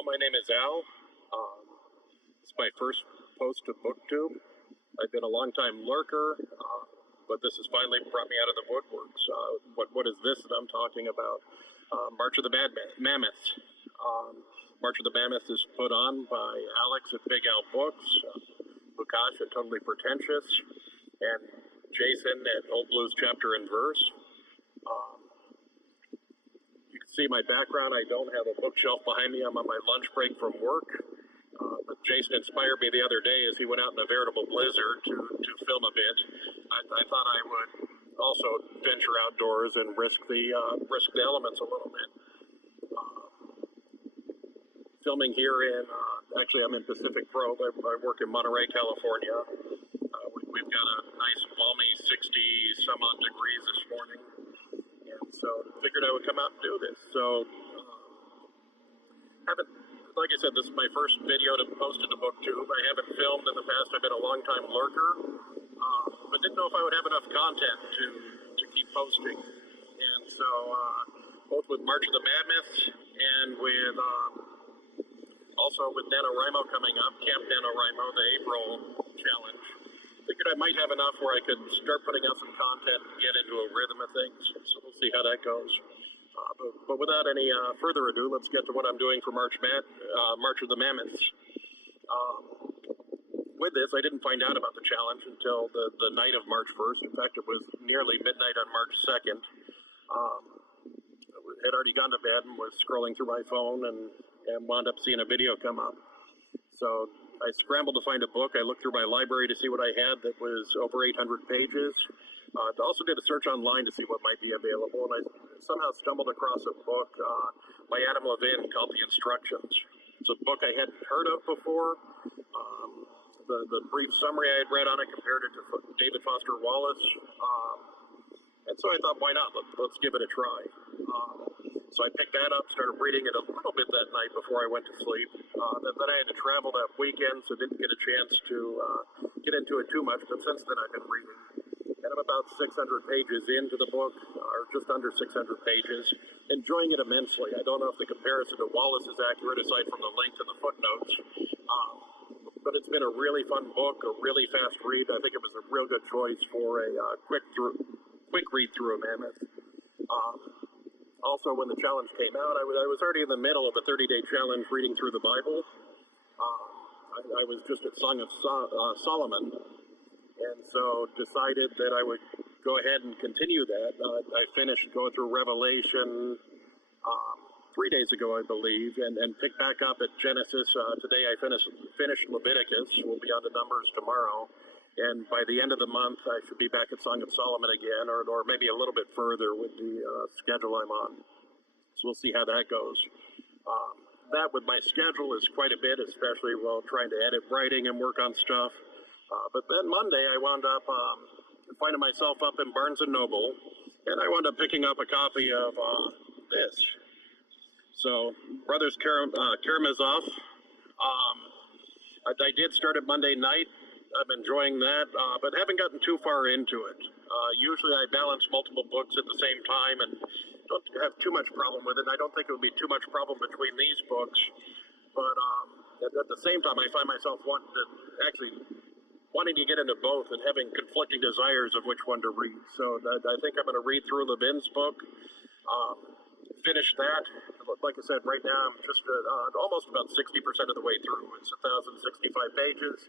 Well, my name is Al. It's my first post to booktube. I've been a long-time lurker, but this has finally brought me out of the woodworks. What is this that I'm talking about? March of the Mammoths. March of the Mammoths is put on by Alex at Big Al Books, Lukash at Totally Pretentious, and Jason at Old Blues Chapter and Verse. You can see my background. I don't have a bookshelf behind me. I'm on my lunch break from work. But Jason inspired me the other day as he went out in a veritable blizzard to film a bit. I thought I would also venture outdoors and risk the elements a little bit. Filming here in, actually I'm in Pacific Grove. I work in Monterey, California. We've got a nice balmy 60 some odd degrees this morning. And so figured I would come out and do this. So like I said, this is my first video to post to the booktube. I haven't filmed in the past. I've been a long-time lurker, but didn't know if I would have enough content to keep posting. And so both with March of the Mammoths and with also with NanoWriMo coming up, Camp NanoWriMo, the April challenge, figured I might have enough where I could start putting out some content and get into a rhythm of things. So we'll see how that goes. But without any further ado, let's get to what I'm doing for March of the Mammoths. With this, I didn't find out about the challenge until the night of March 1st. In fact, it was nearly midnight on March 2nd. I had already gone to bed and was scrolling through my phone and wound up seeing a video come up. So I scrambled to find a book. I looked through my library to see what I had that was over 800 pages. I also did a search online to see what might be available, and I somehow stumbled across a book by Levin called The Instructions. It's a book I hadn't heard of before. The brief summary I had read on it compared it to David Foster Wallace. And so I thought, why not? Let's give it a try. So I picked that up, started reading it a little bit that night before I went to sleep. Then I had to travel that weekend, so didn't get a chance to get into it too much, but since then I've been reading. And I'm about 600 pages into the book, or just under 600 pages, enjoying it immensely. I don't know if the comparison to Wallace is accurate, aside from the length and the footnotes. But it's been a really fun book, a really fast read. I think it was a real good choice for a quick read through a Mammoth. Also, when the challenge came out, I was already in the middle of a 30-day challenge reading through the Bible. I was just at Song of Solomon. And so decided that I would go ahead and continue that. I finished going through Revelation 3 days ago, I believe, and picked back up at Genesis. Today I finished Leviticus. We'll be on to Numbers tomorrow. And by the end of the month, I should be back at Song of Solomon again, or maybe a little bit further with the schedule I'm on. So we'll see how that goes. That with my schedule is quite a bit, especially while trying to edit writing and work on stuff. But then Monday, I wound up finding myself up in Barnes & Noble, and I wound up picking up a copy of this. So, Brothers Karamazov. I did start it Monday night. I'm enjoying that, but haven't gotten too far into it. Usually I balance multiple books at the same time and don't have too much problem with it. I don't think it would be too much problem between these books, but at the same time, I find myself wanting to get into both and having conflicting desires of which one to read. So I think I'm going to read through Levin's book, finish that. Like I said, right now I'm just almost about 60% of the way through. It's 1,065 pages.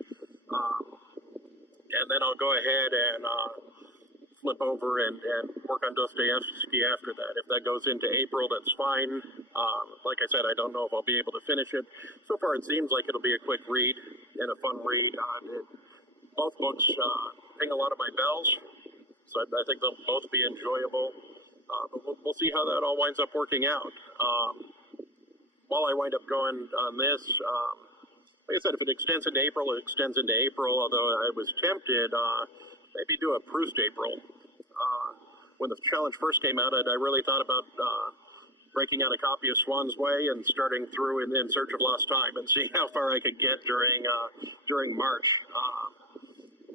And then I'll go ahead and flip over and work on Dostoevsky after that. If that goes into April, that's fine. Like I said, I don't know if I'll be able to finish it. So far it seems like it'll be a quick read and a fun read. Both books ring a lot of my bells, so I think they'll both be enjoyable. But we'll see how that all winds up working out. While I wind up going on this, like I said, if it extends into April, it extends into April, although I was tempted, maybe do a Proust April. When the challenge first came out, I really thought about breaking out a copy of Swan's Way and starting through in Search of Lost Time and seeing how far I could get during March.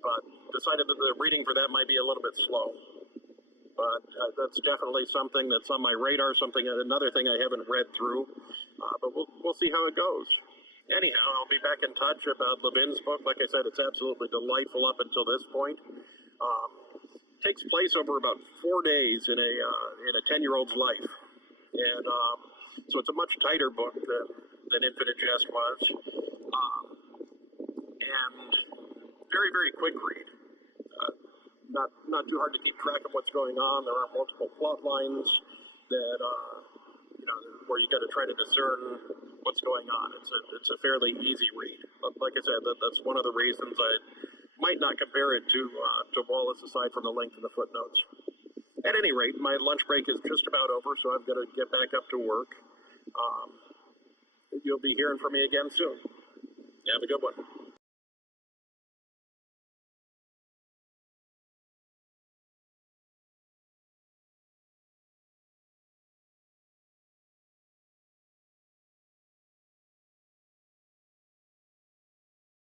But decided that the reading for that might be a little bit slow. but that's definitely something that's on my radar. Another thing I haven't read through, but we'll see how it goes. Anyhow, I'll be back in touch about Levin's book. Like I said, it's absolutely delightful up until this point. Takes place over about 4 days in a 10-year-old's life, and so it's a much tighter book than Infinite Jest was, and very, very quick read. Not too hard to keep track of what's going on. There are multiple plot lines that where you got to try to discern what's going on. It's a fairly easy read. But like I said, that's one of the reasons I might not compare it to Wallace, aside from the length of the footnotes. At any rate, my lunch break is just about over, so I've got to get back up to work. You'll be hearing from me again soon. Have a good one.